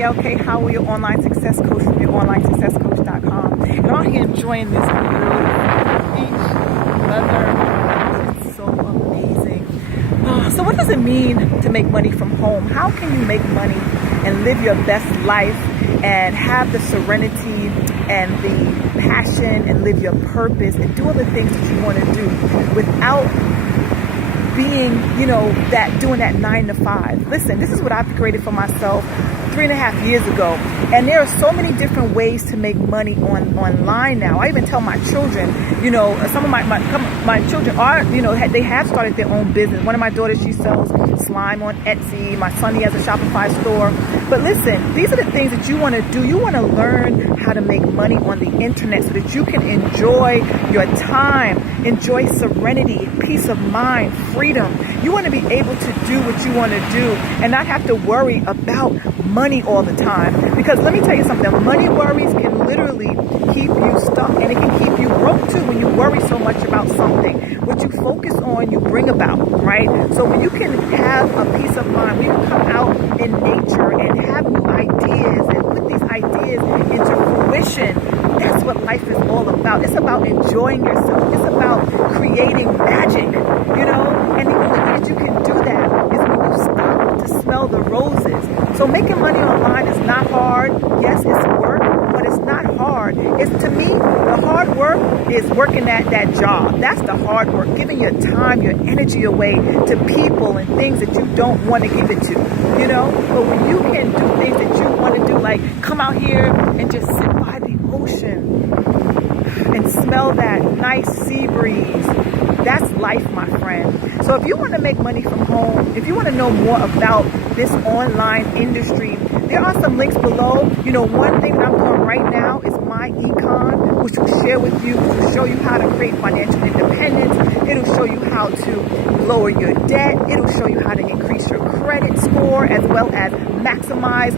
KLK Howell, your online success coach from youronlinesuccesscoach.com. And I'm out here enjoying this beach weather. It's so amazing. So what does it mean to make money from home? How can you make money and live your best life and have the serenity and the passion and live your purpose and do all the things that you want to do without being, doing that 9 to 5. Listen, this is what I've created for myself 3.5 years ago. And there are so many different ways to make money online now. I even tell my children, some of my children are, they have started their own business. One of my daughters, she sells slime on Etsy. My son, he has a Shopify store. But listen, these are the things that you want to do. You want to learn how to make money on the internet so that you can enjoy your time, enjoy serenity, peace of mind, freedom. You want to be able to do what you want to do and not have to worry about money all the time. Because let me tell you something, money worries can literally keep you stuck, and it can keep you broke too when you worry so much about something. What you focus on, you bring about, right? So when you can have a peace of mind, when you can come out in nature and have new ideas and put these ideas into fruition, that's what life is all about. It's about enjoying yourself. It's about creating magic, and the only way that you can do that is when you stop to smell the roses. So making money online is not hard. Yes, it's work, but it's not hard. It's, to me, the hard work is working that job. That's the hard work, giving your time, your energy away to people and things that you don't want to give it to, But when you can do things that you want to do, like come out here and just sit by the ocean and smell that nice sea breeze, that's life, my friend. So if you want to make money from home, if you want to know more about this online industry, there are some links below. One thing that I'm doing right now is my econ, which will share with you, which will show you how to create financial independence. It'll show you how to lower your debt. It'll show you how to increase your credit score as well as maximize,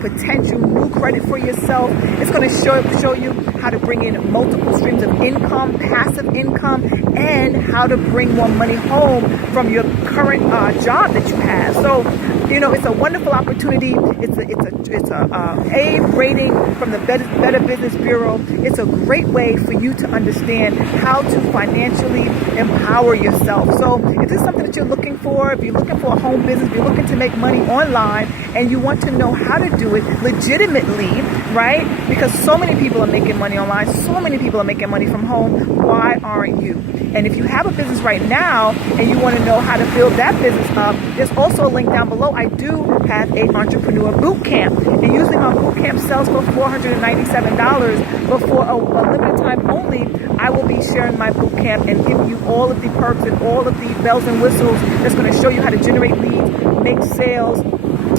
potential new credit for yourself. It's going to show you how to bring in multiple streams of income, passive income, and how to bring more money home from your current job that you have. So, it's a wonderful opportunity. It's a A rating from the Better Business Bureau. It's a great way for you to understand how to financially empower yourself. So if this is something that you're looking for, if you're looking for a home business, if you're looking to make money online and you want to know how to do it legitimately, right? Because so many people are making money online, so many people are making money from home. Why aren't you? And if you have a business right now and you want to know how to build that business up, there's also a link down below. I do have a entrepreneur boot camp, and usually my boot camp sells for $497, but for a limited time only, I will be sharing my boot camp and giving you all of the perks and all of the bells and whistles that's going to show you how to generate leads, make sales,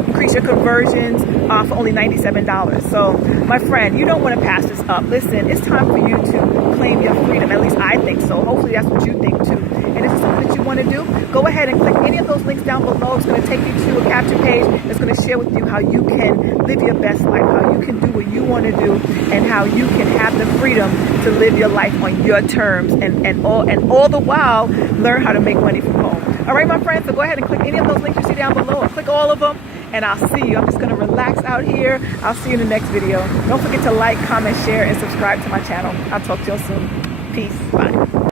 increase your conversions for only $97. So my friend, you don't want to pass this up. Listen, it's time for you to claim your freedom. At least I think so. Hopefully that's what you think too. And if it's something that you want to do, go ahead and click any of those links down below. It's going to take you to a capture page that's going to share with you how you can live your best life, how you can do what you want to do, and how you can have the freedom to live your life on your terms and all the while learn how to make money from home. All right, my friends, so go ahead and click any of those links you see down below, or click all of them, and I'll see you. I'm just going to relax out here. I'll see you in the next video. Don't forget to like, comment, share, and subscribe to my channel. I'll talk to you soon. Peace. Bye.